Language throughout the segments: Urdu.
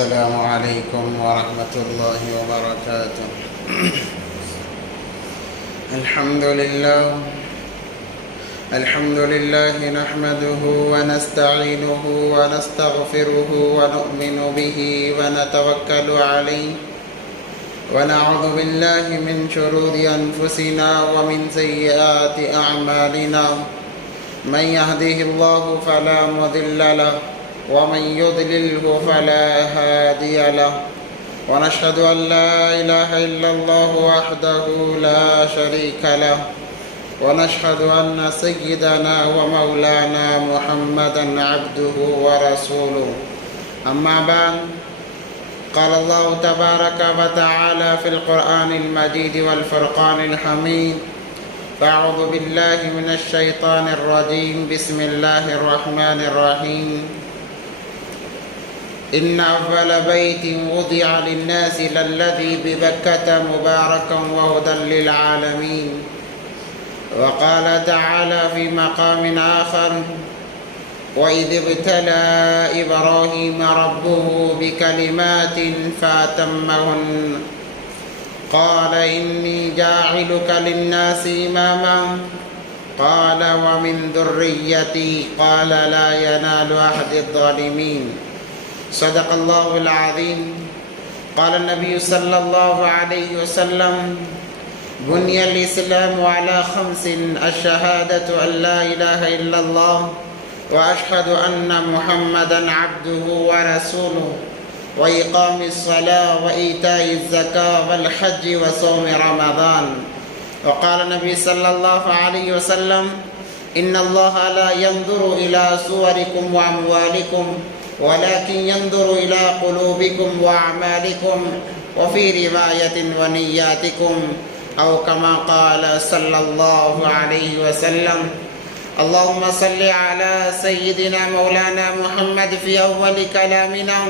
السلام عليكم ورحمة الله وبركاته. الحمد لله نحمده ونستعينه ونستغفره ونؤمن به ونتوكل عليه ونعوذ بالله من شرور أنفسنا ومن سيئات أعمالنا. من يهده الله فلا مضل له ومن يضلله فلا هادي له، ونشهد أن لا إله إلا الله وحده لا شريك له، ونشهد أن سيدنا ومولانا محمدا عبده ورسوله. أما بعد، قال الله تبارك وتعالى في القرآن المجيد والفرقان الحميد: فأعوذ بالله من الشيطان الرجيم، بسم الله الرحمن الرحيم. إن أول بيت وضع للناس للذي ببكة مباركا وهدى للعالمين. وقال تعالى في مقام آخر: وإذ ابتلى إبراهيم ربه بكلمات فأتمهن قال إني جاعلك للناس إماما قال ومن ذريتي قال لا ينال أحد الظالمين. صدق الله العظيم. قال النبي صلى الله عليه وسلم: بني الإسلام على 5: الشهادة أن لا إله إلا الله وأشهد أن محمدا عبده ورسوله وإقام الصلاة وإيتاء الزكاة والحج وصوم رمضان. وقال النبي صلى الله عليه وسلم: إن الله لا ينظر إلى صوركم وأموالكم ولكن ينظر إلى قلوبكم وأعمالكم، وفي رواية ونياتكم، أو كما قال صلى الله عليه وسلم. اللهم صل على سيدنا مولانا محمد في أول كلامنا.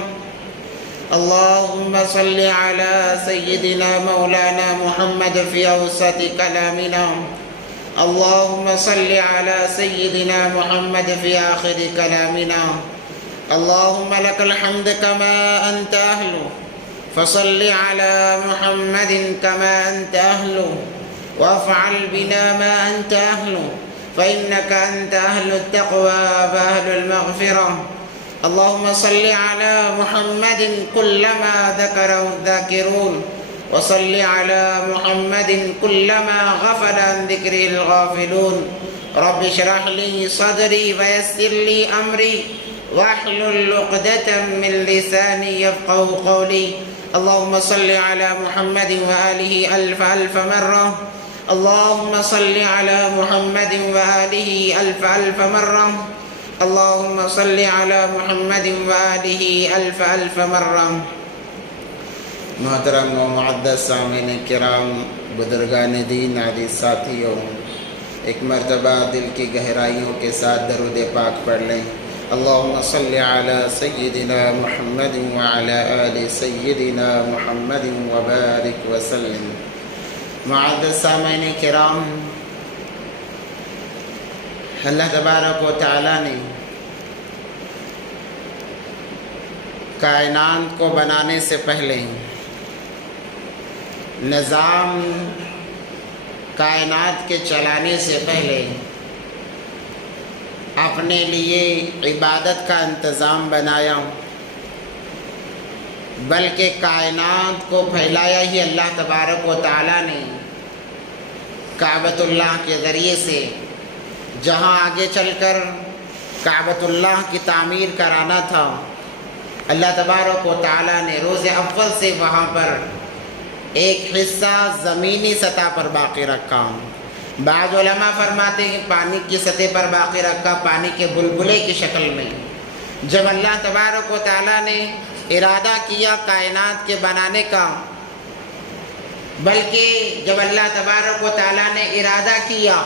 اللهم صل على سيدنا مولانا محمد في أوسط كلامنا. اللهم صل على سيدنا محمد في آخر كلامنا. اللهم لك الحمد كما أنت أهله، فصل على محمد كما أنت أهله، وافعل بنا ما أنت أهله، فإنك أنت أهل التقوى وأهل المغفرة. اللهم صل على محمد كلما ذكره الذاكرون، وصل على محمد كلما غفل عن ذكره الغافلون. رب اشرح لي صدري ويسر لي أمري واحلل عقدة من لساني يفقه قولي. اللهم صل على محمد وآله ألف ألف مرة. اللهم صل على محمد وآله ألف ألف مرة. اللهم صل على محمد وآله ألف ألف مرة. محترم و معزز سامعین کرام، بزرگان دین، عزیز ساتھیوں، ایک مرتبہ دل کی گہرائیوں کے ساتھ درود پاک پڑھ لیں. اللهم صل على سيدنا محمد وعلى آل سيدنا محمد وبارك وسلم. معزز سامعین کرام، اللہ تبارک و تعالی نے کائنات کو بنانے سے پہلے نظام کائنات کے چلانے سے پہلے اپنے لیے عبادت کا انتظام بنایا، بلکہ کائنات کو پھیلایا ہی اللہ تبارک و تعالی نے کعبۃ اللہ کے ذریعے سے. جہاں آگے چل کر کعبۃ اللہ کی تعمیر کرانا تھا، اللہ تبارک و تعالی نے روز اول سے وہاں پر ایک حصہ زمینی سطح پر باقی رکھا. بعض علماء فرماتے ہیں پانی کی سطح پر باقی رکھا، پانی کے بلبلے کی شکل میں. جب اللہ تبارک و تعالی نے ارادہ کیا کائنات کے بنانے کا، بلکہ جب اللہ تبارک و تعالی نے ارادہ کیا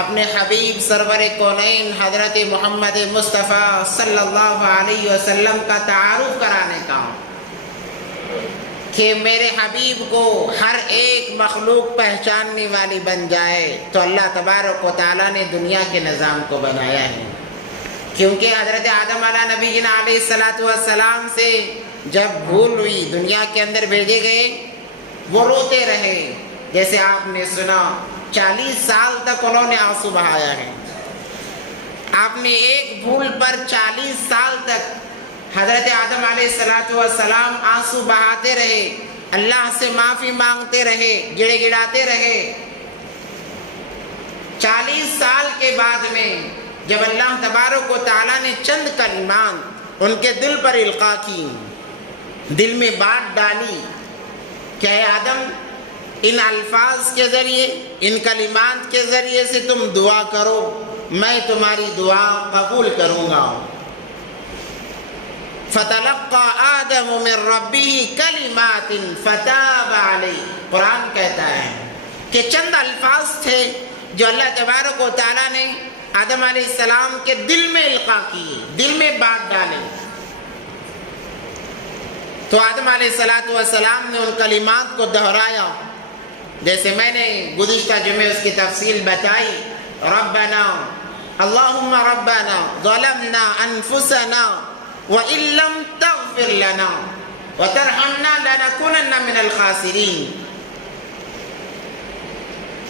اپنے حبیب سرور کونین حضرت محمد مصطفیٰ صلی اللہ علیہ وسلم کا تعارف کرانے کا کہ میرے حبیب کو ہر ایک مخلوق پہچاننے والی بن جائے، تو اللہ تبارک و تعالیٰ نے دنیا کے نظام کو بنایا ہے کیونکہ حضرت آدم علیہ نبینا علیہ السلام سے جب بھول ہوئی دنیا کے اندر بھیجے گئے، وہ روتے رہے، جیسے آپ نے سنا 40 سال تک انہوں نے آنسو بہایا ہے۔ آپ نے ایک بھول پر 40 سال تک حضرت آدم علیہ السلام آنسو بہاتے رہے، اللہ سے معافی مانگتے رہے، گڑ گڑاتے رہے۔ 40 سال کے بعد میں جب اللہ تبارک و تعالیٰ نے چند کلمات ان کے دل پر القاء کی، دل میں بات ڈالی کہ اے آدم، ان الفاظ کے ذریعے، ان کلمات کے ذریعے سے تم دعا کرو، میں تمہاری دعا قبول کروں گا۔ فَتَلَقَّى آدَمُ مِن رَبِّهِ كَلِمَاتٍ فَتَابَ عَلَيْهِ، قرآن کہتا ہے کہ چند الفاظ تھے جو اللہ تبارک و تعالیٰ نے آدم علیہ السلام کے دل میں القاء کیے، دل میں بات ڈالے۔ تو آدم علیہ السلام نے ان کلمات کو دہرایا، جیسے میں نے گزشتہ جمعے اس کی تفصیل بتائی۔ ربنا اللہم ربنا ظلمنا انفسنا وَإِن لَّمْ تَغْفِرْ لَنَا وَتَرْحَمْنَا لَنَكُونَنَّ مِنَ الْخَاسِرِينَ،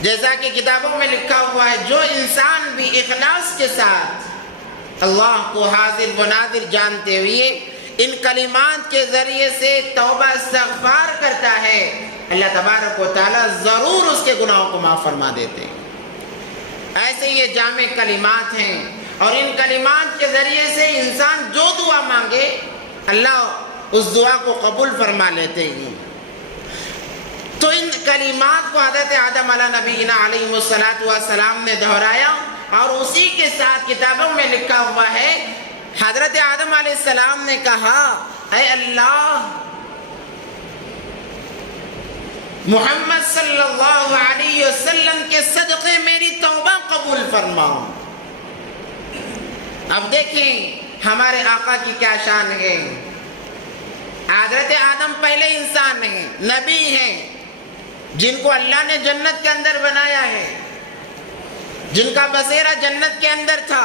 جیسا کہ کتابوں میں لکھا ہوا ہے، جو انسان بھی اخلاص کے ساتھ اللہ کو حاضر و ناظر جانتے ہوئے ان کلمات کے ذریعے سے توبہ استغفار کرتا ہے، اللہ تبارک و تعالیٰ ضرور اس کے گناہوں کو معاف فرما دیتے ہیں۔ ایسے یہ جامع کلمات ہیں، اور ان کلمات کے ذریعے سے انسان جو دعا مانگے اللہ اس دعا کو قبول فرما لیتے ہیں۔ تو ان کلمات کو حضرت آدم علیہ نبینا علیہ السلام نے دہرایا، اور اسی کے ساتھ کتابوں میں لکھا ہوا ہے حضرت آدم علیہ السلام نے کہا، اے اللہ، محمد صلی اللہ علیہ وسلم کے صدقے میری توبہ قبول فرما۔ اب دیکھیں ہمارے آقا کی کیا شان ہے۔ حضرت آدم پہلے انسان ہیں، نبی ہیں، جن کو اللہ نے جنت کے اندر بنایا ہے، جن کا بسیرا جنت کے اندر تھا،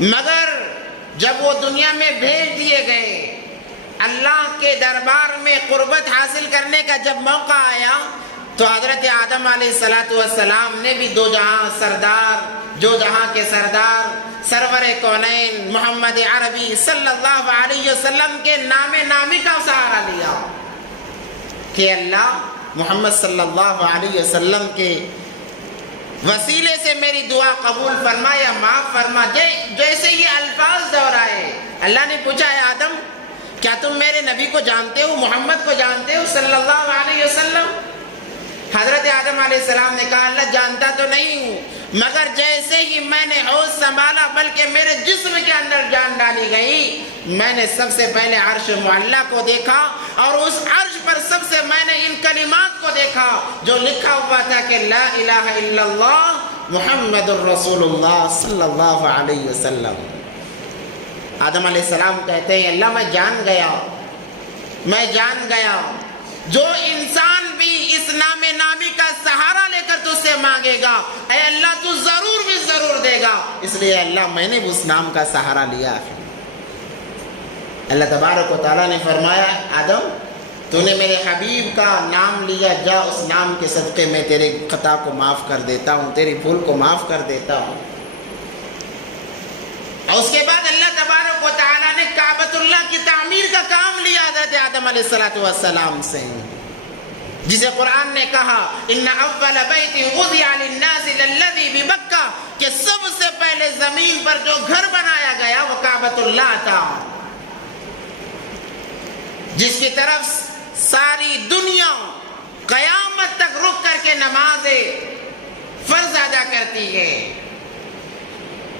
مگر جب وہ دنیا میں بھیج دیے گئے، اللہ کے دربار میں قربت حاصل کرنے کا جب موقع آیا، تو حضرت آدم علیہ السلام نے بھی دو جہاں سردار، جو جہاں کے سردار، سرور کونین محمد عربی صلی اللہ علیہ وسلم کے نام نامی کا سہارا لیا کہ اللہ، محمد صلی اللہ علیہ وسلم کے وسیلے سے میری دعا قبول فرما یا معاف فرما۔ جیسے یہ الفاظ دہرائے، اللہ نے پوچھا، ہے آدم، کیا تم میرے نبی کو جانتے ہو، محمد کو جانتے ہو صلی اللہ علیہ وسلم؟ حضرت آدم علیہ السلام نے کہا، اللہ جانتا تو نہیں ہوں، مگر جیسے ہی میں نے ہوش سنبھالا، بلکہ میرے جسم کے اندر جان ڈالی گئی، میں نے سب سے پہلے عرش معلیٰ کو دیکھا، اور اس عرش پر سب سے میں نے ان کلمات کو دیکھا جو لکھا ہوا تھا کہ لا الہ الا اللہ محمد الرسول اللہ صلی اللہ علیہ وسلم۔ آدم علیہ السلام کہتے ہیں، اللہ میں جان گیا جو انسان بھی اس نام نامی کا سہارا لے کر تجھ سے مانگے گا، اے اللہ تو ضرور دے گا، اس لیے اللہ میں نے اس نام کا سہارا لیا ہے۔ اللہ تبارک و تعالیٰ نے فرمایا، آدم، تو نے میرے حبیب کا نام لیا، جا اس نام کے صدقے میں تیرے خطا کو معاف کر دیتا ہوں، تیری بھول کو معاف کر دیتا ہوں۔ اور اس کے بعد اللہ تبارک و تعالیٰ نے کعبۃ اللہ کی تعمیر کا کام لیا حضرت آدم علیہ السلام سے، جسے قرآن نے کہا، ان اول بیت وضع للناس للذی ببکہ، کہ سب سے پہلے زمین پر جو گھر بنایا گیا وہ کعبۃ اللہ تھا، جس کی طرف ساری دنیا قیامت تک رک کر کے نماز فرض ادا کرتی ہے۔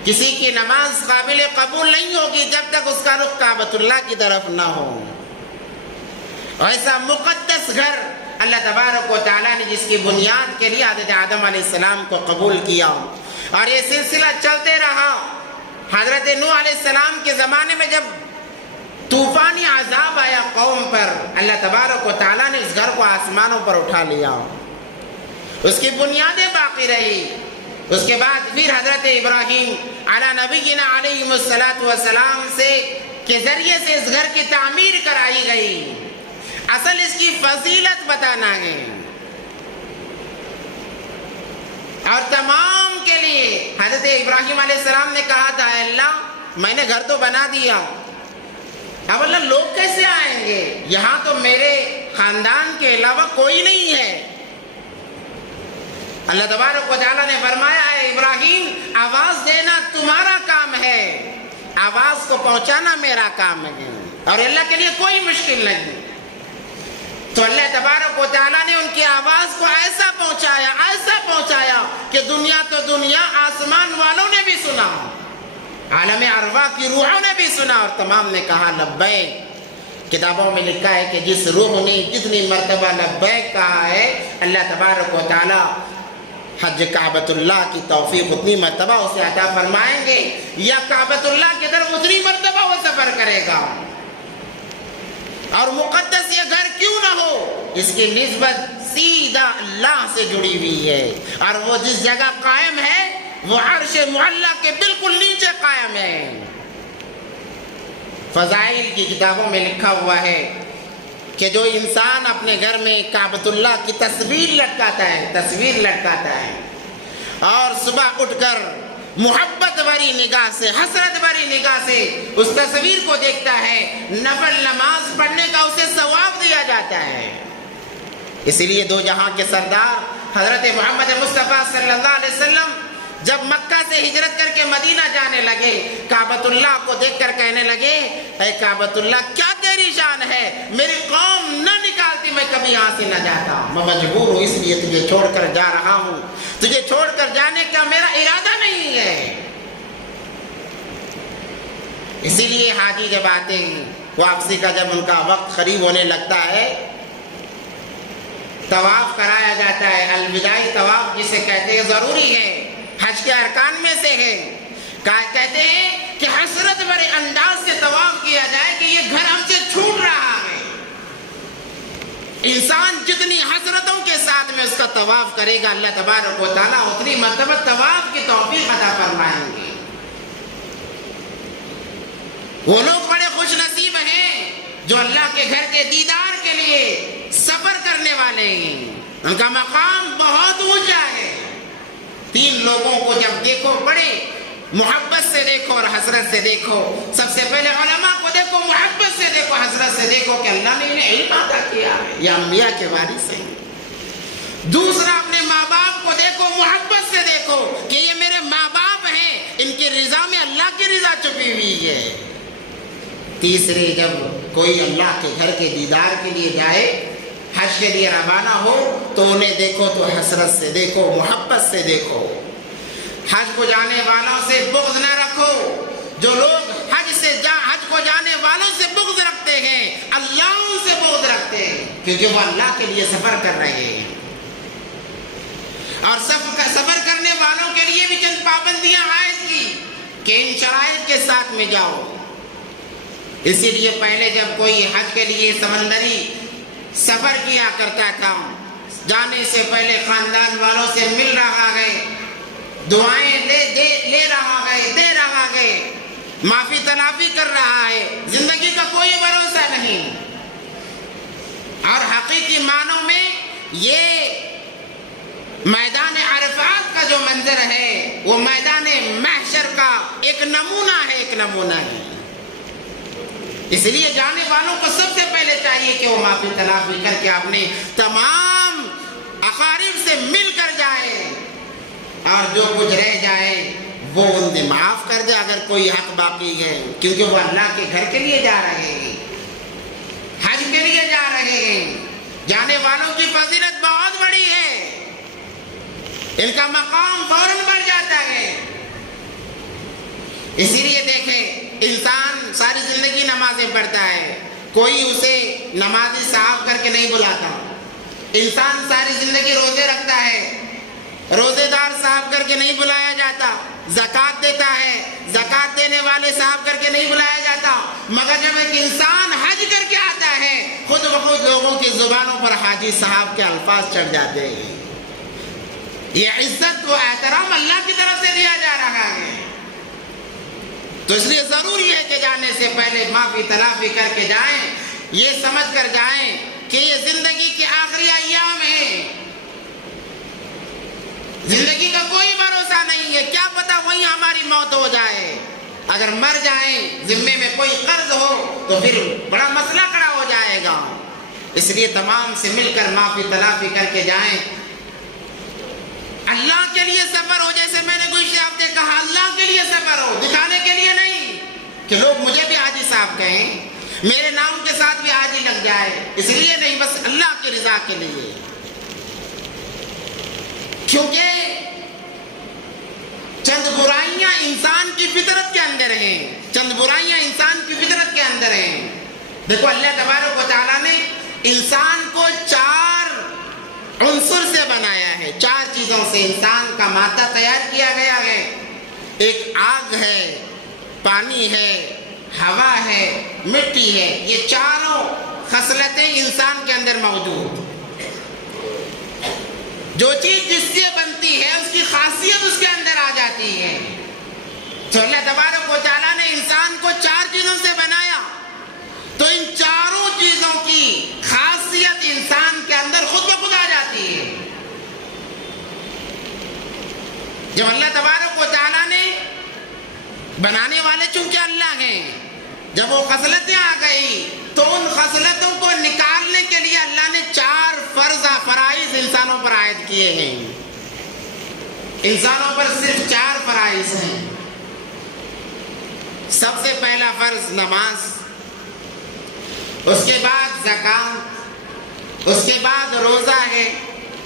کسی کی نماز قابل قبول نہیں ہوگی جب تک اس کا رخ کعبۃ اللہ کی طرف نہ ہو۔ ایسا مقدس گھر اللہ تبارک و تعالیٰ نے جس کی بنیاد کے لیے حضرت آدم علیہ السلام کو قبول کیا، اور یہ سلسلہ چلتے رہا۔ حضرت نوح علیہ السلام کے زمانے میں جب طوفانی عذاب آیا قوم پر، اللہ تبارک و تعالیٰ نے اس گھر کو آسمانوں پر اٹھا لیا، اس کی بنیادیں باقی رہی۔ اس کے بعد پھر حضرت ابراہیم علی نبینا علیہ الصلوۃ والسلام سے کے ذریعے سے اس گھر کی تعمیر کرائی گئی، اصل اس کی فضیلت بتانا ہے، اور تمام کے لیے حضرت ابراہیم علیہ السلام نے کہا تھا اے اللہ میں نے گھر تو بنا دیا، اب اللہ لوگ کیسے آئیں گے، یہاں تو میرے خاندان کے علاوہ کوئی نہیں ہے۔ اللہ تبارک و تعالیٰ نے فرمایا اے ابراہیم آواز دینا تمہارا کام ہے، آواز کو پہنچانا میرا کام ہے، اور اللہ کے لیے کوئی مشکل نہیں۔ تو اللہ تبارک و تعالیٰ نے ان کی آواز کو ایسا پہنچایا کہ دنیا تو دنیا، آسمان والوں نے بھی سنا، عالم ارواح کی روحوں نے بھی سنا، اور تمام نے کہا لبیک۔ کتابوں میں لکھا ہے کہ جس روح نے جتنی مرتبہ لبیک کہا ہے، اللہ تبارک و تعالیٰ حج کعبۃ اللہ کی توفیق اتنی مرتبہ اسے عطا فرمائیں گے، یا کعبۃ اللہ کی طرف اتنی مرتبہ وہ سفر کرے گا۔ اور مقدس یہ گھر کیوں نہ ہو، اس کی نسبت سیدھا اللہ سے جڑی ہوئی ہے، اور وہ جس جگہ قائم ہے وہ عرش معلیٰ کے بالکل نیچے قائم ہے۔ فضائل کی کتابوں میں لکھا ہوا ہے کہ جو انسان اپنے گھر میں کعبۃ اللہ کی تصویر لٹکاتا ہے اور صبح اٹھ کر محبت بری نگاہ سے، حسرت بری نگاہ سے اس تصویر کو دیکھتا ہے، نفل نماز پڑھنے کا اسے ثواب دیا جاتا ہے۔ اسی لیے دو جہاں کے سردار حضرت محمد مصطفیٰ صلی اللہ علیہ وسلم جب مکہ سے ہجرت کر کے مدینہ جانے لگے، کعبۃ اللہ کو دیکھ کر کہنے لگے اے کعبۃ اللہ کیا تیری شان ہے، میری قوم نہ نکالتی میں کبھی یہاں سے نہ جاتا، میں مجبور ہوں اس لیے تجھے چھوڑ کر جا رہا ہوں، تجھے چھوڑ کر جانے کا میرا ارادہ نہیں ہے۔ اسی لیے حاجی جب آتے ہیں، واپسی کا جب ان کا وقت قریب ہونے لگتا ہے، طواف کرایا جاتا ہے، الوداعی طواف جسے کہتے ہیں، ضروری ہے، حج کے ارکان میں سے ہے۔ کہتے ہیں کہ حسرت بھرے انداز سے طواف کیا جائے کہ یہ گھر ہم سے چھوٹ رہا ہے۔ انسان جتنی حسرتوں کے ساتھ میں اس کا طواف کرے گا، اللہ تبارک و تعالیٰ اتنی مرتبہ طواف کی توفیق عطا فرمائیں گے۔ وہ لوگ بڑے خوش نصیب ہیں جو اللہ کے گھر کے دیدار کے لیے سفر کرنے والے ہیں، ان کا مقام بہت اونچا ہے۔ تین لوگوں کو جب دیکھو، بڑے محبت سے دیکھو اور حسرت سے دیکھو۔ سب سے پہلے علماء کو دیکھو، محبت سے دیکھو، حسرت سے دیکھو کہ اللہ نے انہیں علم عطا کیا ہے، یہ انبیاء کے وارث ہیں۔ دوسرا اپنے ماں باپ کو دیکھو، محبت سے دیکھو کہ یہ میرے ماں باپ ہیں، ان کی رضا میں اللہ کی رضا چھپی ہوئی ہے۔ تیسرے جب کوئی اللہ کے گھر کے دیدار کے لیے جائے، حج کے لیے روانہ ہو، تو انہیں دیکھو تو حسرت سے دیکھو، محبت سے دیکھو۔ حج کو جانے والوں سے بغض نہ رکھو۔ جو لوگ حج کو جانے والوں سے بغض رکھتے ہیں، اللہ ان سے بغض رکھتے ہیں، کیونکہ وہ اللہ کے لیے سفر کر رہے ہیں۔ اور سفر کرنے والوں کے لیے بھی چند پابندیاں عائد کی کہ ان شرائط کے ساتھ میں جاؤ۔ اسی لیے پہلے جب کوئی حج کے لیے سمندری سفر کیا کرتا تھا، جانے سے پہلے خاندان والوں سے مل رہا ہے، دعائیں دے رہا ہے، معافی تلافی کر رہا ہے، زندگی کا کوئی بھروسہ نہیں۔ اور حقیقی معنوں میں یہ میدان عرفات کا جو منظر ہے وہ میدان محشر کا ایک نمونہ ہے۔ اس لیے جانے والوں کو سب سے پہلے چاہیے کہ وہ معافی تلافی کر کے اپنے تمام اقارب سے مل کر جائے، اور جو کچھ رہ جائے وہ انہیں معاف کر دے اگر کوئی حق باقی ہے، کیونکہ وہ اللہ کے گھر کے لیے جا رہے ہیں، حج کے لیے جا رہے ہیں۔ جانے والوں کی فضیلت بہت بڑی ہے، ان کا مقام فوراً بڑھ جاتا ہے۔ اسی لیے دیکھیں، انسان ساری زندگی نمازیں پڑھتا ہے، کوئی اسے نمازی صاحب کر کے نہیں بلاتا۔ انسان ساری زندگی روزے رکھتا ہے، روزے دار صاحب کر کے نہیں بلایا جاتا۔ زکوٰۃ دیتا ہے، زکوٰۃ دینے والے صاحب کر کے نہیں بلایا جاتا۔ مگر جب ایک انسان حج کر کے آتا ہے، خود بخود لوگوں کی زبانوں پر حاجی صاحب کے الفاظ چڑھ جاتے ہیں۔ یہ عزت و احترام اللہ کی طرف سے دیا جا رہا ہے۔ تو اس لیے ضروری ہے کہ جانے سے پہلے معافی تلافی کر کے جائیں، یہ سمجھ کر جائیں کہ یہ زندگی کے آخری ایام ہیں، زندگی کا کوئی بھروسہ نہیں ہے، کیا پتہ وہیں ہماری موت ہو جائے، اگر مر جائیں ذمے میں کوئی قرض ہو تو پھر بڑا مسئلہ کھڑا ہو جائے گا۔ اس لیے تمام سے مل کر معافی تلافی کر کے جائیں، اللہ کے لیے سفر ہو، جیسے میں نے کچھ ہفتے کہا، اللہ کے لیے سفر ہو، دکھانے کے لیے نہیں کہ لوگ مجھے بھی حاجی صاحب کہیں، میرے نام کے ساتھ بھی حاجی لگ جائے، اس لیے نہیں، بس اللہ کی رضا کے لیے۔ کیونکہ چند برائیاں انسان کی فطرت کے اندر ہیں، چند برائیاں انسان کی فطرت کے اندر ہیں۔ دیکھو اللہ تبارک و تعالیٰ نے انسان کو 4 عنصر سے بنایا ہے، 4 چیزوں سے انسان کا مادہ تیار کیا گیا ہے۔ ایک آگ ہے، پانی ہے، ہوا ہے، مٹی ہے، یہ چاروں خصلتیں انسان کے اندر موجود۔ جو چیز جس سے بنتی ہے اس کی خاصیت اس کے اندر آ جاتی ہے۔ تو اللہ تبارک و تعالیٰ نے انسان کو 4 چیزوں سے بنایا، تو ان چاروں چیزوں کی خاصیت انسان کے اندر خود بخود آ جاتی ہے۔ جب اللہ تبارک و تعالیٰ نے بنانے والے چونکہ اللہ ہیں، جب وہ خصلتیں آ گئی تو ان خصلتوں کو نکالنے کے لیے اللہ نے 4 فرائض انسانوں پر عائد کیے ہیں۔ انسانوں پر صرف 4 فرائض ہیں۔ سب سے پہلا فرض نماز، اس کے بعد زکوٰۃ، اس کے بعد روزہ ہے،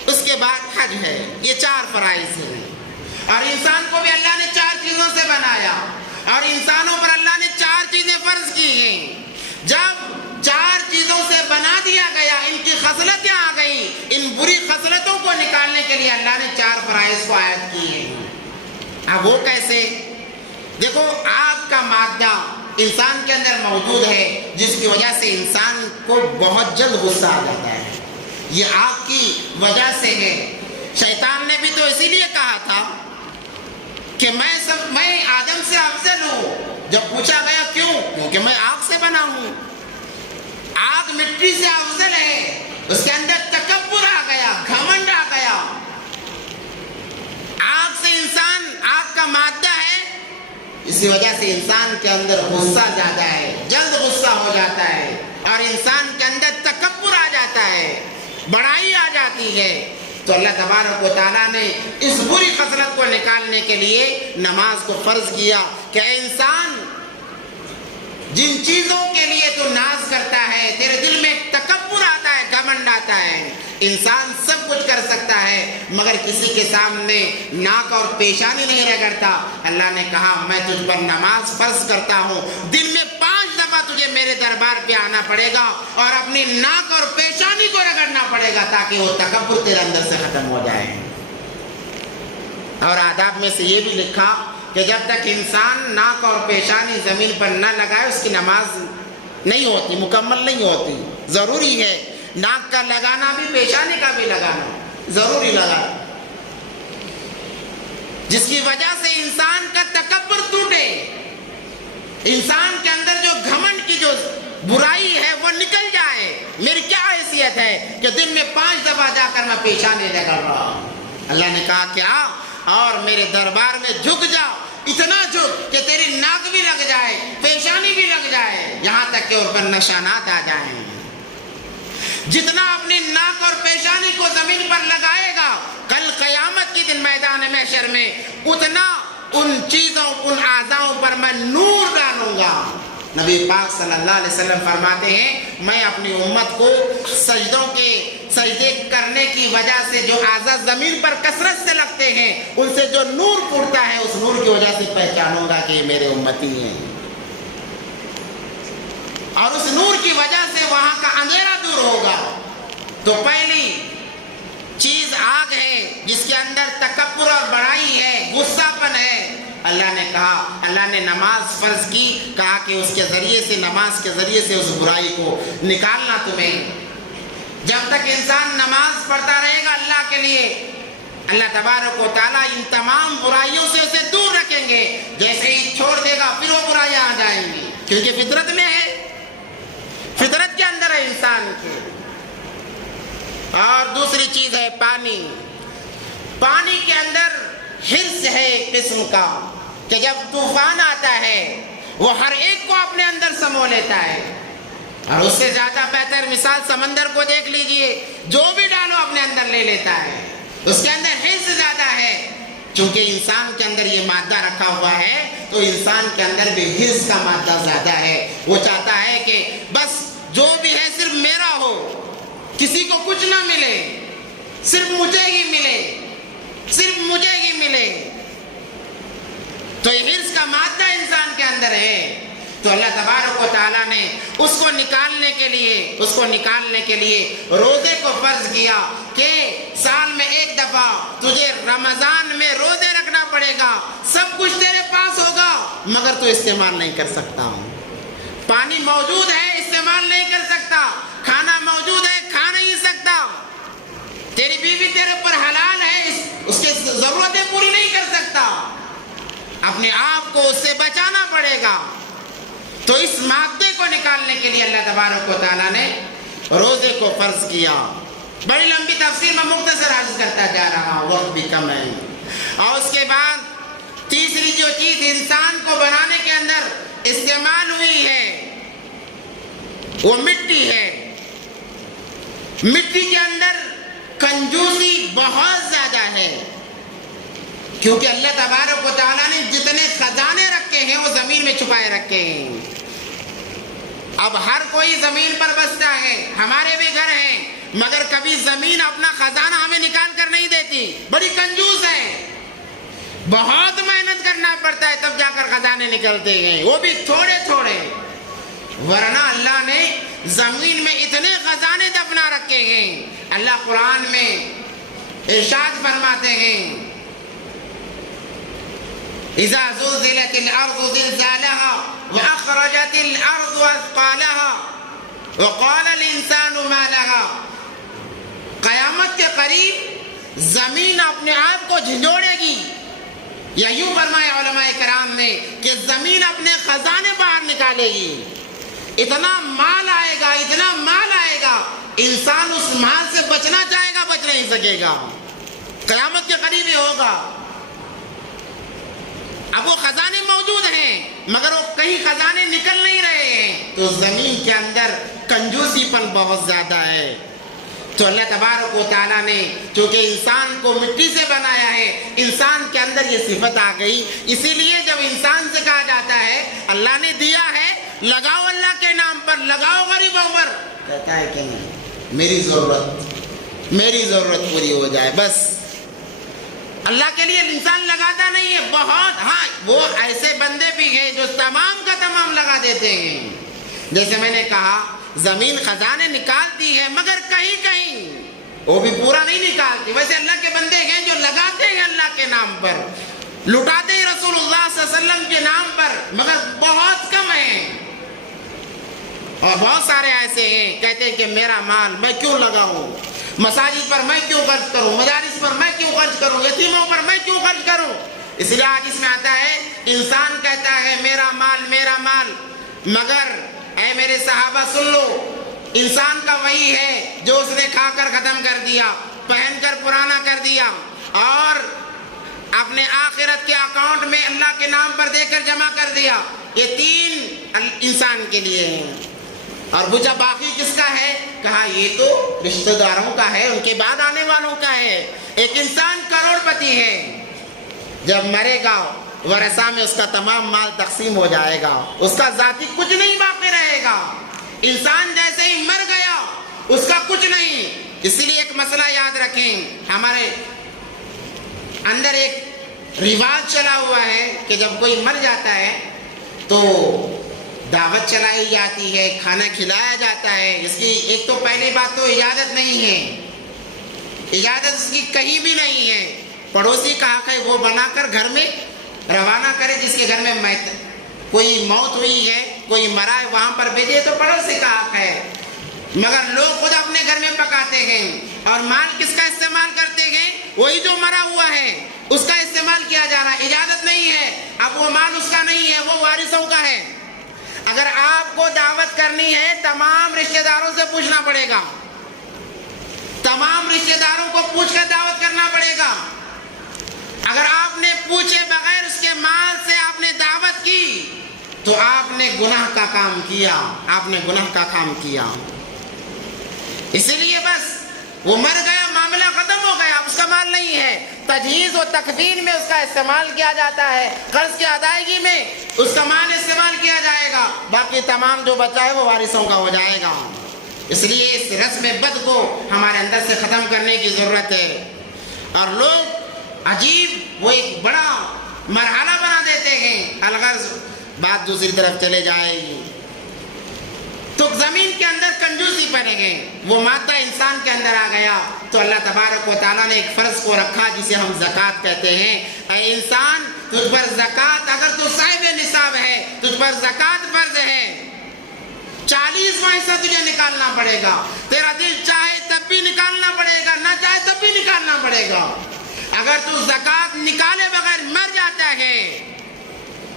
اس کے بعد حج ہے، یہ 4 فرائض ہیں۔ اور انسان کو بھی اللہ نے 4 چیزوں سے بنایا، اور انسانوں پر اللہ نے 4 چیزیں فرض کی ہیں۔ جب 4 چیزوں سے بنا دیا گیا، ان کی خصلتیں آ گئیں، ان بری خصلتوں کو نکالنے کے لیے اللہ نے 4 فرائض کو عائد کی ہیں۔ اب وہ کیسے؟ دیکھو، آگ کا مادہ انسان کے اندر موجود ہے، جس کی وجہ سے انسان کو بہت جلد غصہ آ جاتا ہے، یہ آگ کی وجہ سے ہے۔ شیطان نے بھی تو اسی لیے کہا تھا کہ میں آدم سے افضل ہوں۔ جب پوچھا گیا کیوں؟ کیونکہ میں آگ سے بنا ہوں، آگ مٹی سے افضل ہے۔ اس کے اندر تکبر آ گیا، گھمنڈ آ گیا۔ آگ سے انسان، آگ کا مادہ ہے، اسی وجہ سے انسان کے اندر غصہ زیادہ ہے، جلد غصہ ہو جاتا ہے، اور انسان کے اندر تکبر آ جاتا ہے، بڑائی آ جاتی ہے۔ تو اللہ تبارک و تعالیٰ نے اس بری خصلت کو نکالنے کے لیے نماز کو فرض کیا کہ اے انسان، جن چیزوں کے لیے تو ناز کرتا ہے، تیرے دل میں تکبر آتا ہے، گھمنڈ آتا ہے، انسان سب کچھ کر سکتا ہے مگر کسی کے سامنے ناک اور پیشانی نہیں رگڑتا۔ اللہ نے کہا میں تجھ پر نماز فرض کرتا ہوں، دن میں 5 دفعہ تجھے میرے دربار پہ آنا پڑے گا اور اپنی ناک اور پیشانی کو رگڑنا پڑے گا تاکہ وہ تکبر تیرے اندر سے ختم ہو جائے۔ اور آداب میں سے یہ بھی لکھا کہ جب تک انسان ناک اور پیشانی زمین پر نہ لگائے اس کی نماز نہیں ہوتی، مکمل نہیں ہوتی۔ ضروری ہے ناک کا لگانا بھی، پیشانی کا بھی لگانا ضروری لگا، جس کی وجہ سے انسان کا تکبر ٹوٹے، انسان کے اندر جو گھمنڈ کی جو برائی ہے وہ نکل جائے۔ میری کیا حیثیت ہے کہ دن میں 5 دفعہ جا کر میں پیشانی رگڑ رہا ہوں؟ اللہ نے کہا کیا؟ اور میرے دربار میں جھک جاؤ، اتنا جھک کہ تیری ناک بھی لگ جائے، پیشانی بھی لگ جائے، یہاں تک کہ ان پر نشانات آ جائیں۔ جتنا اپنی ناک اور پیشانی کو زمین پر لگائے گا کل قیامت کی دن میدان محشر میں، اتنا ان چیزوں، ان اعضاؤں پر میں نور ڈالوں گا۔ نبی پاک صلی اللہ علیہ وسلم فرماتے ہیں میں اپنی امت کو سجدے کرنے کی وجہ سے جو اعضاء زمین پر کثرت سے لگتے ہیں ان سے جو نور پھوٹتا ہے، اس نور کی وجہ سے پہچانوں گا کہ یہ میرے امتی ہیں، اور اس نور کی وجہ سے وہاں کا اندھیرا دور ہوگا۔ تو پہلی چیز آگ ہے جس کے اندر تکبر اور بڑائی ہے، غصہ پن ہے۔ اللہ نے کہا، اللہ نے نماز فرض کی، کہا کہ اس کے ذریعے سے، نماز کے ذریعے سے اس برائی کو نکالنا تمہیں۔ جب تک انسان نماز پڑھتا رہے گا اللہ کے لیے، اللہ تبارک و تعالیٰ ان تمام برائیوں سے اسے دور رکھیں گے. جیسے ہی چھوڑ دے گا پھر وہ برائیاں آ جائیں گی، کیونکہ فطرت میں ہے، فطرت کے اندر ہے انسان کے. اور دوسری چیز ہے پانی. پانی کے اندر حرص ہے ایک قسم کا کہ جب طوفان آتا ہے وہ ہر ایک کو اپنے اندر سمو لیتا ہے. اور اس سے زیادہ بہتر مثال سمندر کو دیکھ لیجئے، جو بھی ڈالو اپنے اندر لے لیتا ہے. اس کے اندر حرص زیادہ ہے. چونکہ انسان کے اندر یہ مادہ رکھا ہوا ہے تو انسان کے اندر بھی حرص کا مادہ زیادہ ہے. وہ چاہتا ہے کہ بس جو بھی ہے صرف میرا ہو، کسی کو کچھ نہ ملے، صرف مجھے ہی ملے، صرف مجھے ہی ملے. تو یہ حرص کا مادہ انسان کے اندر ہے. تو اللہ تبارک و تعالیٰ نے اس کو نکالنے کے لیے روزے کو فرض کیا کہ سال میں ایک دفعہ تجھے رمضان میں روزے رکھنا پڑے گا. سب کچھ تیرے پاس ہوگا مگر تو استعمال نہیں کر سکتا. پانی موجود ہے، استعمال نہیں کر سکتا. کھانا موجود ہے، کھا نہیں سکتا. تیری بیوی تیرے اوپر حلال ہے، اس کی ضرورتیں پوری نہیں کر سکتا. اپنے آپ کو اس سے بچانا پڑے گا. تو اس مادے کو نکالنے کے لیے اللہ تبارک و تعالیٰ نے روزے کو فرض کیا. بڑی لمبی تفسیر میں مختصر عرض کرتا جا رہا ہوں، وقت بھی کم ہے. اور اس کے بعد تیسری جو چیز انسان کو بنانے کے اندر استعمال ہوئی ہے وہ مٹی ہے. مٹی کے اندر کنجوسی بہت زیادہ ہے، کیونکہ اللہ تبارک و تعالیٰ نے جتنے خزانے رکھے ہیں وہ زمین میں چھپائے رکھے ہیں. اب ہر کوئی زمین پر بستا ہے، ہمارے بھی گھر ہیں، مگر کبھی زمین اپنا خزانہ ہمیں نکال کر نہیں دیتی. بڑی کنجوس ہے، بہت محنت کرنا پڑتا ہے تب جا کر خزانے نکلتے ہیں، وہ بھی تھوڑے تھوڑے. ورنہ اللہ نے زمین میں اتنے خزانے دفنا رکھے ہیں. اللہ قرآن میں ارشاد فرماتے ہیں اذا زلزلت الارض زلزالها واخرجت الارض اثقالها وقال الانسان ما لها. قیامت کے قریب زمین اپنے آپ کو جھنجھوڑے گی. یا یوں فرمایا علماء کرام نے کہ زمین اپنے خزانے باہر نکالے گی. اتنا مال آئے گا، اتنا مال آئے گا، انسان اس مال سے بچنا چاہے گا، بچ نہیں سکے گا. قیامت کے قریب یہ ہوگا. اب وہ خزانے موجود ہیں مگر وہ کہیں خزانے نکل نہیں رہے ہیں. تو زمین کے اندر کنجوسی پن بہت زیادہ ہے. تو اللہ تبارک و تعالیٰ نے چونکہ انسان کو مٹی سے بنایا ہے، انسان کے اندر یہ صفت آ گئی. اسی لیے جب انسان سے کہا جاتا ہے اللہ نے دیا ہے لگاؤ اللہ کے نام پر، لگاؤ غریبوں پر، کہتا ہے کہ نہیں، میری ضرورت پوری ہو جائے بس. اللہ کے لیے انسان لگاتا نہیں ہے بہت. ہاں وہ ایسے بندے بھی ہیں جو تمام کا تمام لگا دیتے ہیں. جیسے میں نے کہا زمین خزانے نکالتی ہے مگر کہیں کہیں وہ بھی پورا نہیں نکالتی. ویسے اللہ کے بندے ہیں جو لگاتے ہیں اللہ کے نام پر، لٹاتے ہیں رسول اللہ صلی اللہ علیہ وسلم کے نام پر، مگر بہت کم ہیں. اور بہت سارے ایسے ہیں کہتے ہیں کہ میرا مال میں کیوں لگاؤں، مساجد پر میں کیوں خرچ کروں، مدارس پر میں کیوں خرچ کروں، یتیموں پر میں کیوں خرچ کروں. اس لیے آج اس میں آتا ہے انسان کہتا ہے میرا مال. مگر اے میرے صحابہ سن لو، انسان کا وہی ہے جو اس نے کھا کر ختم کر دیا، پہن کر پرانا کر دیا، اور اپنے آخرت کے اکاؤنٹ میں اللہ کے نام پر دے کر جمع کر دیا. یہ تین انسان کے لیے ہیں. اور بچا باقی کس کا ہے؟ کہا یہ تو رشتہ داروں کا ہے، ان کے بعد آنے والوں کا ہے. ایک انسان کروڑ پتی ہے، جب مرے گا ورثہ میں اس کا تمام مال تقسیم ہو جائے گا، اس کا ذاتی کچھ نہیں باقی رہے گا. انسان جیسے ہی مر گیا اس کا کچھ نہیں. اسی لیے ایک مسئلہ یاد رکھیں، ہمارے اندر ایک رواج چلا ہوا ہے کہ جب کوئی مر جاتا ہے تو دعوت چلائی جاتی ہے، کھانا کھلایا جاتا ہے. اس کی ایک تو پہلی بات تو اجازت نہیں ہے، اجازت اس کی کہیں بھی نہیں ہے. پڑوسی کا حق ہے وہ بنا کر گھر میں روانہ کرے، جس کے گھر میں کوئی موت ہوئی ہے، کوئی مرا ہے، وہاں پر بھیجے تو پڑوسی کا حق ہے. مگر لوگ خود اپنے گھر میں پکاتے ہیں اور مال کس کا استعمال کرتے ہیں؟ وہی جو مرا ہوا ہے اس کا استعمال کیا جا رہا ہے، اجازت نہیں ہے، اب وہ مال اس کا نہیں ہے، وہ وارثوں کا ہے۔ اگر آپ کو دعوت کرنی ہے تمام رشتہ داروں سے پوچھنا پڑے گا، تمام رشتہ داروں کو پوچھ کر دعوت کرنا پڑے گا۔ اگر آپ نے پوچھے بغیر اس کے مال سے آپ نے دعوت کی تو آپ نے گناہ کا کام کیا، آپ نے گناہ کا کام کیا۔ اسی لیے بس وہ مر گیا، معاملہ ختم ہو گیا، اس کا مال نہیں ہے۔ تجہیز و تکفین میں اس کا استعمال کیا جاتا ہے، قرض کی ادائیگی میں اس کا مال استعمال کیا جائے گا، باقی تمام جو بچا ہے وہ وارثوں کا ہو جائے گا۔ اس لیے اس رسم بد کو ہمارے اندر سے ختم کرنے کی ضرورت ہے۔ اور لوگ عجیب وہ ایک بڑا مرحلہ بنا دیتے ہیں، الغرض بات دوسری طرف چلے جائے گی تو زمین کے اندر کنجوسی پڑے گئے، وہ مادہ انسان کے اندر آ گیا تو اللہ تبارک و تعالیٰ نے ایک فرض کو رکھا جسے ہم زکوٰۃ کہتے ہیں۔ اے انسان تجھ پر زکوٰۃ، اگر تو صاحب نصاب ہے تجھ پر زکوٰۃ فرض ہے، 40واں حصہ تجھے نکالنا پڑے گا، تیرا دل چاہے تب بھی نکالنا پڑے گا، نہ چاہے تب بھی نکالنا پڑے گا۔ اگر تو زکوٰۃ نکالے بغیر مر جاتا ہے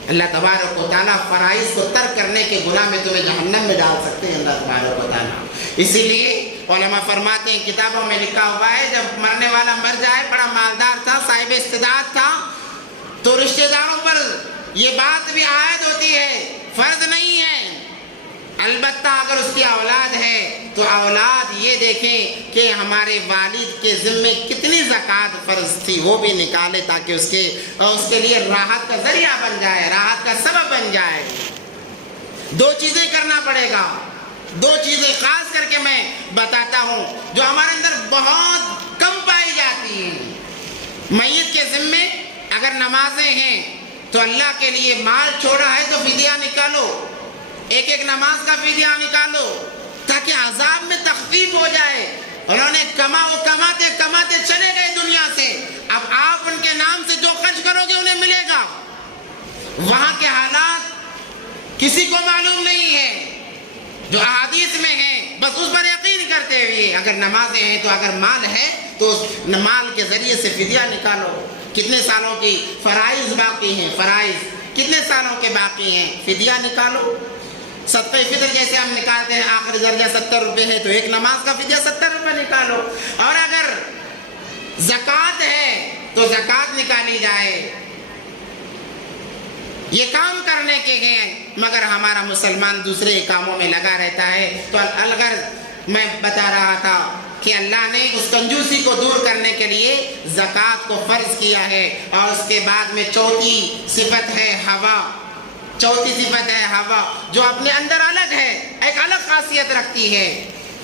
اللہ تبارک و تعالیٰ فرائض کو ترک کرنے کے گناہ میں تمہیں جہنم میں ڈال سکتے ہیں اللہ تبارک و تعالیٰ۔ اسی لیے علماء فرماتے ہیں، کتابوں میں لکھا ہوا ہے، جب مرنے والا مر جائے، بڑا مالدار تھا، صاحب استعداد تھا، تو رشتہ داروں پر یہ بات بھی عائد ہوتی ہے، فرض نہیں ہے۔ البتہ اگر اس کی اولاد ہے تو اولاد یہ دیکھیں کہ ہمارے والد کے ذمے کتنی زکوٰۃ فرض تھی، وہ بھی نکالے تاکہ اس کے لیے راحت کا ذریعہ بن جائے، راحت کا سبب بن جائے۔ دو چیزیں کرنا پڑے گا، دو چیزیں خاص کر کے میں بتاتا ہوں جو ہمارے اندر بہت کم پائی جاتی ہیں۔ میت کے ذمے اگر نمازیں ہیں تو اللہ کے لیے مال چھوڑا ہے تو فدیہ نکالو، ایک ایک نماز کا فدیہ نکالو تاکہ عذاب میں تخفیف ہو جائے۔ انہوں نے کماتے کماتے چلے گئے دنیا سے، اب آپ ان کے نام سے جو خرچ کرو گے انہیں ملے گا۔ وہاں کے حالات کسی کو معلوم نہیں ہے، جو احادیث میں ہیں بس اس پر یقین کرتے ہوئے اگر نمازیں ہیں تو اگر مال ہے تو اس مال کے ذریعے سے فدیہ نکالو۔ کتنے سالوں کی فرائض باقی ہیں، فرائض کتنے سالوں کے باقی ہیں، فدیہ نکالو۔ صدقہ فطر جیسے ہم نکالتے ہیں، آخری درجہ 70 روپے ہے تو ایک نماز کا فدیہ 70 روپے نکالو۔ اور اگر زکوٰۃ ہے تو زکوٰۃ نکالی جائے۔ یہ کام کرنے کے ہیں مگر ہمارا مسلمان دوسرے کاموں میں لگا رہتا ہے۔ تو الغرض میں بتا رہا تھا کہ اللہ نے اس کنجوسی کو دور کرنے کے لیے زکوٰۃ کو فرض کیا ہے۔ اور اس کے بعد میں چوتھی صفت ہے ہوا، چوتھی صفت ہے ہوا، جو اپنے اندر الگ ہے، ایک الگ خاصیت رکھتی ہے۔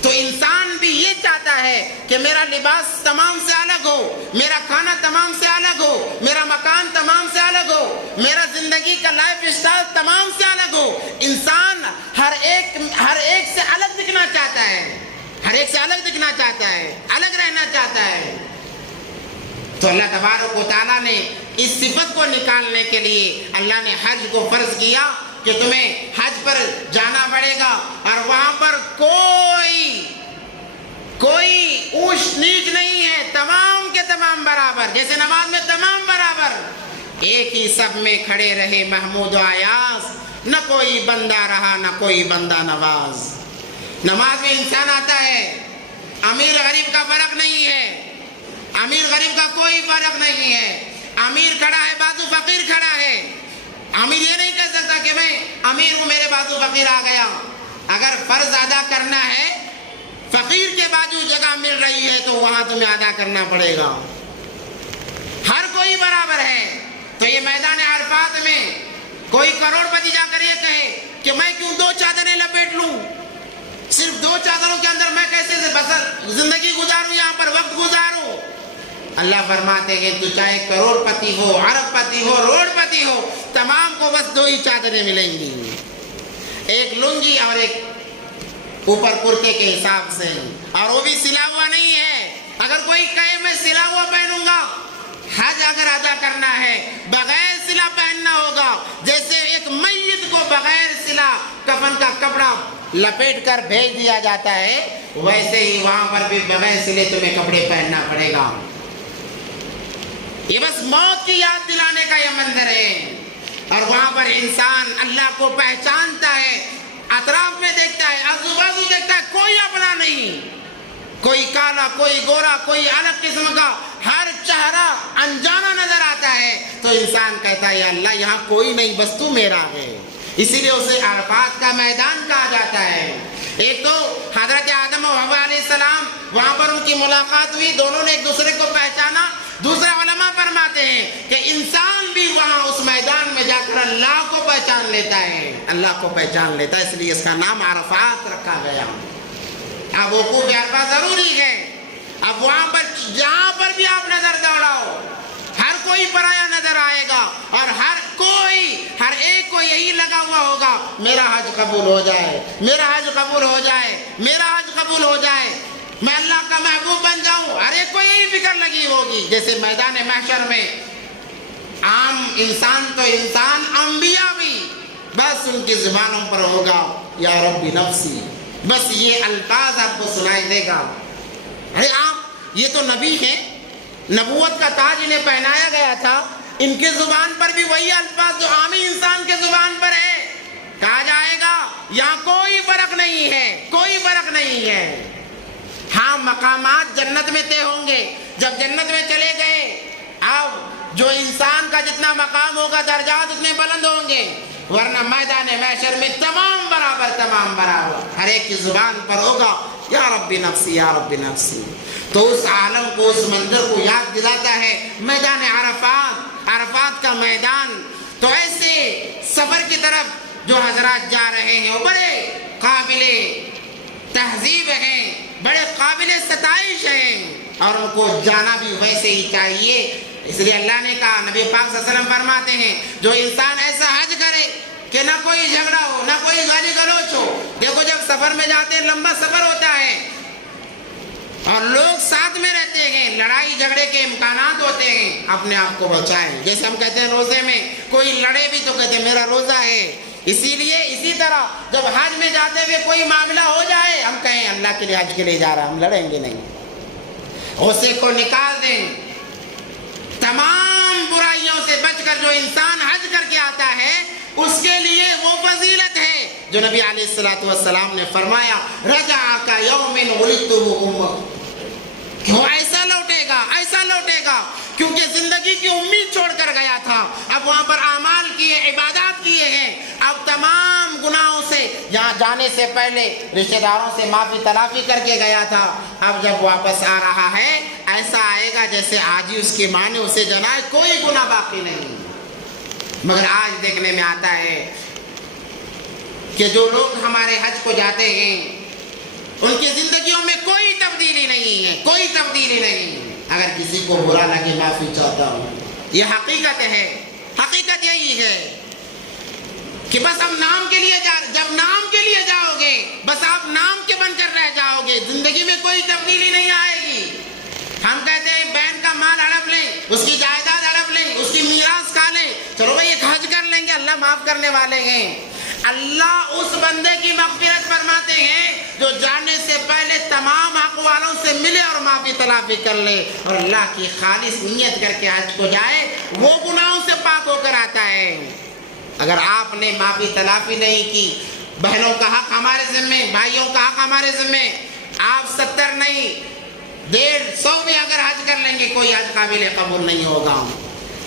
تو انسان بھی یہ چاہتا ہے کہ میرا لباس تمام سے الگ ہو، میرا کھانا تمام سے الگ ہو، میرا مکان تمام سے الگ ہو، میرا زندگی کا لائف اسٹائل تمام سے الگ ہو۔ انسان ہر ایک سے الگ دکھنا چاہتا ہے، ہر ایک سے الگ دکھنا چاہتا ہے، الگ رہنا چاہتا ہے۔ تو اللہ تبارک و تعالیٰ نے اس صفت کو نکالنے کے لیے اللہ نے حج کو فرض کیا کہ تمہیں حج پر جانا پڑے گا، اور وہاں پر کوئی اونچ نیچ نہیں ہے، تمام کے تمام برابر، جیسے نماز میں تمام برابر، ایک ہی سب میں کھڑے رہے محمود و ایاز، نہ کوئی بندہ رہا نہ کوئی بندہ نواز۔ نماز میں انسان آتا ہے، امیر غریب کا فرق نہیں ہے، امیر غریب کا کوئی فرق نہیں ہے، امیر کھڑا ہے بازو فقیر کھڑا ہے، امیر یہ نہیں کہہ سکتا کہ میں امیر ہوں میرے بازو فقیر آ گیا۔ اگر فرض ادا کرنا ہے، فقیر کے بازو جگہ مل رہی ہے تو وہاں تمہیں ادا کرنا پڑے گا، ہر کوئی برابر ہے۔ تو یہ میدان عرفات میں کوئی کروڑ پتی جا کر یہ کہے کہ میں کیوں 2 چادریں لپیٹ لوں، صرف 2 چادروں کے اندر میں کیسے زندگی گزاروں، یہاں پر وقت گزاروں۔ اللہ فرماتے ہیں تو چاہے کروڑ پتی ہو، ارب پتی ہو، روڑ پتی ہو، تمام کو بس 2 ہی چادریں ملیں گی، ایک لنگی اور ایک اوپر کرتے کے حساب سے، اور وہ بھی سلا ہوا نہیں ہے۔ اگر کوئی کہے میں سلا ہوا پہنوں گا، حج اگر ادا کرنا ہے بغیر سلا پہننا ہوگا، جیسے ایک میت کو بغیر سلا کفن کا کپڑا لپیٹ کر بھیج دیا جاتا ہے، ویسے ہی وہاں پر بھی بغیر سلے تمہیں کپڑے پہننا پڑے گا۔ یہ بس موت کی یاد دلانے کا یہ منظر ہے، اور وہاں پر انسان اللہ کو پہچانتا ہے، اطراف میں دیکھتا ہے، آزو بازو دیکھتا ہے، کوئی اپنا نہیں، کوئی کالا، کوئی گورا، کوئی الگ قسم کا، ہر چہرہ انجانا نظر آتا ہے، تو انسان کہتا ہے یا اللہ یہاں کوئی نہیں، بس تو میرا ہے۔ اسی لیے اسے عرفات کا میدان کہا جاتا ہے۔ ایک تو حضرت آدم و حوا علیہ السلام، وہاں پر ان کی ملاقات ہوئی، دونوں نے ایک دوسرے کو پہچانا۔ دوسرا علماء فرماتے ہیں کہ انسان بھی وہاں اس میدان میں جا کر اللہ کو پہچان لیتا ہے، اللہ کو پہچان لیتا ہے، اس لیے اس کا نام عرفات رکھا گیا۔ اب وقوف عرفہ ضروری ہے۔ اب وہاں پر جہاں پر بھی آپ نظر دوڑاؤ، ہر کوئی پرایا نظر آئے گا، اور ہر ایک کو یہی لگا ہوا ہوگا میرا حج قبول ہو جائے، میرا حج قبول ہو جائے، میرا حج قبول ہو جائے، میں اللہ کا محبوب بن جاؤں۔ ہر ایک کو یہی فکر لگی ہوگی۔ جیسے میدان محشر میں عام انسان تو انسان، انبیاء بھی، بس ان کی زبانوں پر ہوگا یا رب نفسی، بس یہ الفاظ آپ کو سنائی دے گا۔ ارے آپ یہ تو نبی ہیں، نبوت کا تاج انہیں پہنایا گیا تھا، ان کی زبان پر بھی وہی الفاظ جو عامی انسان کے زبان پر ہے۔ کہا جائے گا یہاں کوئی فرق نہیں ہے، کوئی فرق نہیں ہے۔ ہاں مقامات جنت میں طے ہوں گے، جب جنت میں چلے گئے اب جو انسان کا جتنا مقام ہوگا درجات اتنے بلند ہوں گے، ورنہ میدان محشر میں تمام برابر، ہر ایک کی زبان پر ہوگا یا رب نفسی، یا رب نفسی۔ تو اس عالم کو، اس منظر کو یاد دلاتا ہے میدان عرفات کا میدان۔ تو ایسے سفر کی طرف جو حضرات جا رہے ہیں وہ بڑے قابل تہذیب ہیں، بڑے قابل ستائش ہیں، اور ان کو جانا بھی ویسے ہی چاہیے۔ اس لیے اللہ نے کہا، نبی پاک صلی اللہ علیہ وسلم فرماتے ہیں جو انسان ایسا حج کرے کہ نہ کوئی جھگڑا ہو، نہ کوئی گالی گلوچ ہو۔ دیکھو جب سفر میں جاتے ہیں، لمبا سفر ہوتا ہے اور لوگ ساتھ میں رہتے ہیں، لڑائی جھگڑے کے امکانات ہوتے ہیں، اپنے آپ کو بچائیں۔ جیسے ہم کہتے ہیں روزے میں کوئی لڑے بھی تو کہتے ہیں میرا روزہ ہے۔ اسی لیے اسی طرح جب حج میں جاتے ہوئے کوئی معاملہ ہو جائے، ہم کہیں اللہ کے لیے حج کے لیے جا رہا، ہم لڑیں گے نہیں، غصے کو نکال دیں۔ تمام برائیوں سے بچ کر جو انسان حج کر کے آتا ہے اس کے لیے وہ فضیلت ہے جو نبی علیہ السلام نے فرمایا، رجع کا یوم ولدتہ امک، وہ ایسا لوٹے گا کیونکہ زندگی کی امید چھوڑ کر گیا تھا۔ اب وہاں پر اعمال کیے، عبادات کیے ہیں، اب تمام گناہوں سے یہاں جانے سے پہلے رشتہ داروں سے معافی تلافی کر کے گیا تھا، اب جب واپس آ رہا ہے ایسا آئے گا جیسے آج ہی اس کی ماں نے اسے جنائے، کوئی گناہ باقی نہیں۔ مگر آج دیکھنے میں آتا ہے کہ جو لوگ ہمارے حج کو جاتے ہیں ان کی زندگیوں میں کوئی تبدیلی نہیں ہے، کوئی تبدیلی نہیں۔ اگر کسی کو برا لگے معافی چاہتا ہوں، یہ حقیقت ہے، حقیقت یہی ہے کہ بس ہم نام کے لیے جب نام کے لیے جاؤ گے بس آپ نام کے بن کر رہ جاؤ گے، زندگی میں کوئی تبدیلی نہیں آئے گی۔ ہم کہتے ہیں بہن کا مال ہڑپ لیں، اس کی جائیداد ہڑپ لیں، اس کی میراث کھا لیں، چلو بھائی ایک حج کر لیں گے، اللہ معاف کرنے والے ہیں۔ اللہ اس بندے کی مغفرت فرماتے ہیں جو جانے سے پہلے تمام حق والوں سے ملے اور معافی تلافی کر لے اور اللہ کی خالص نیت کر کے حج کو جائے، وہ گناہوں سے پاک ہو کر آتا ہے۔ اگر آپ نے معافی تلافی نہیں کی، بہنوں کا حق ہمارے ذمے، بھائیوں کا حق ہمارے ذمے، آپ 70 نہیں 150 بھی اگر حج کر لیں گے کوئی حج قابل قبول نہیں ہوگا۔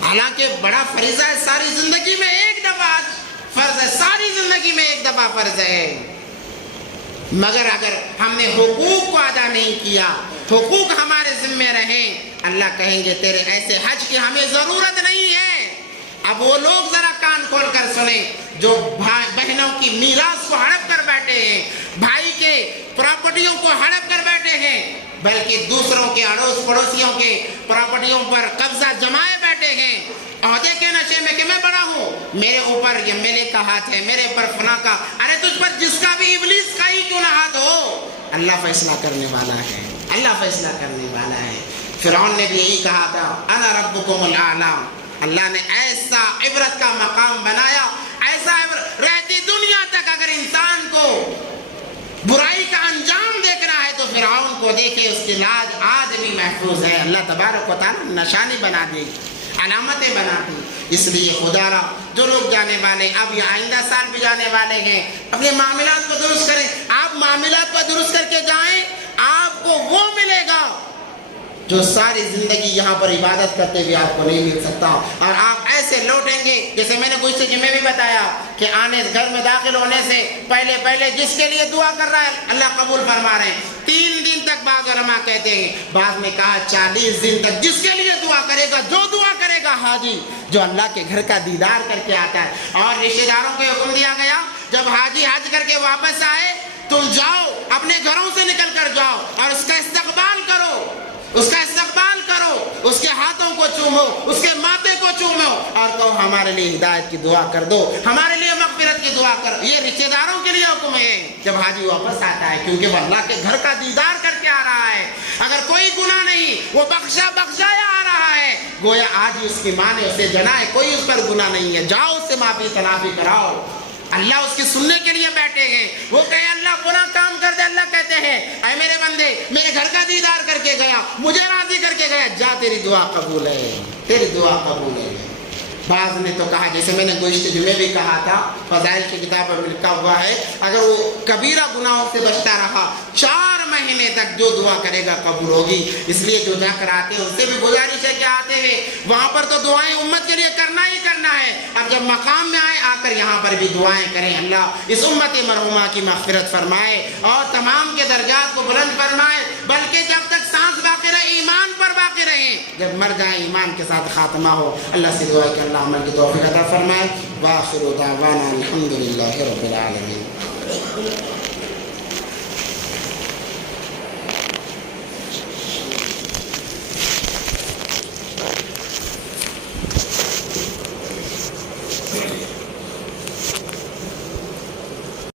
حالانکہ بڑا فریضہ ہے، ساری زندگی میں ایک دفعہ حج فرض ہے، ساری زندگی میں ایک دفعہ فرض ہے، مگر اگر ہم نے حقوق کو ادا نہیں کیا، حقوق ہمارے ذمے رہے، اللہ کہیں گے تیرے ایسے حج کی ہمیں ضرورت نہیں ہے۔ اب وہ لوگ ذرا کان کھول کر سنیں جو بہنوں کی میراث کو ہڑپ کر بیٹھے ہیں، بھائی کے پراپرٹیوں کو ہڑپ کر بیٹھے ہیں، بلکہ دوسروں کے اڑوس پڑوسیوں کے پراپرٹیوں پر قبضہ جمائے بیٹھے ہیں، عہدے کے نشے میں کہ میں بڑا ہوں، میرے اوپر یہ میلے کا ہاتھ ہے، میرے پر فلاں کا، ارے تجھ پر جس کا بھی ابلیس کا ہی کیوں نہ ہاتھ ہو، اللہ فیصلہ کرنے والا ہے، اللہ فیصلہ کرنے والا ہے۔ فرعون نے بھی یہی کہا تھا، انا ربکم الاعلی۔ اللہ نے ایسا عبرت کا مقام بنایا، ایسا رہتی دنیا تک اگر انسان کو دیکھیں اس کی لاج آج بھی محفوظ ہے. اللہ تبارک و تعالیٰ نشانی بنا دے گی, علامتیں بنا دی. اس لیے خدا را جو لوگ جانے والے اب یہ آئندہ سال بھی جانے والے ہیں, اپنے معاملات کو درست کریں. آپ معاملات کو درست کر کے جائیں, آپ کو وہ ملے گا جو ساری زندگی یہاں پر عبادت کرتے ہوئے آپ کو نہیں مل سکتا. اور آپ ایسے لوٹیں گے جیسے میں نے گزشتہ جمعے بھی بتایا کہ گھر میں داخل ہونے سے پہلے جس کے لیے دعا کر رہا ہے اللہ قبول فرما رہے ہیں. 3 دن تک بعض علماء کہتے ہیں, بعض نے کہا 40 دن تک جس کے لیے دعا کرے گا, جو دعا کرے گا حاجی جو اللہ کے گھر کا دیدار کر کے آتا ہے. اور رشتہ داروں کو حکم دیا گیا جب حاجی حج کر کے واپس آئے تم جاؤ اپنے گھروں سے نکل کر جاؤ اور اس کا استقبال کرو, اس کا استقبال کرو, اس کے ہاتھوں کو چومو, اس کے ماتھے کو چومو اور کہو ہمارے لیے ہدایت کی دعا کر دو, ہمارے لیے مغفرت کی دعا کرو. یہ رشتہ داروں کے لیے حکم ہے جب حاجی واپس آتا ہے, کیونکہ وہ اللہ کے گھر کا دیدار کر کے آ رہا ہے. اگر کوئی گناہ نہیں وہ بخشایا آ رہا ہے, گویا آج اس کی ماں نے اسے جنا ہے, کوئی اس پر گناہ نہیں ہے, جاؤ اس سے معافی تلافی کراؤ. اللہ اس کی سننے کے لیے بیٹھے ہیں. وہ کہے اللہ گناہ کام کر دے, اللہ کہتے ہیں اے میرے بندے میرے گھر کا دیدار کر کے گیا, مجھے راضی کر کے گیا, جا تیری دعا قبول ہے, تیری دعا قبول ہے. بعض نے تو کہا جیسے میں نے گزشتہ جمعے بھی کہا تھا, فضائل کی کتاب میں لکھا ہوا ہے اگر وہ کبیرہ گناہوں سے بچتا رہا 4 مہینے تک جو دعا کرے گا قبول ہوگی. اس لیے جو جا کر آتے ہیں ان سے بھی گزارش ہے کہ آتے ہوئے وہاں پر تو دعائیں امت کے لیے کرنا ہی کرنا ہے. اب جب مقام میں آئے آ کر یہاں پر بھی دعائیں کریں, اللہ اس امت مرحومہ کی مغفرت فرمائے اور تمام کے درجات کو بلند فرمائے, بلکہ جب تک سانس باقی رہے ایمان پر باقی رہیں, جب مر جائیں ایمان کے ساتھ خاتمہ ہو. اللہ سے دعا کہ اللہ عمل کی توفیق عطا فرمائے. وآخر دعوانا الحمدللہ رب العالمین.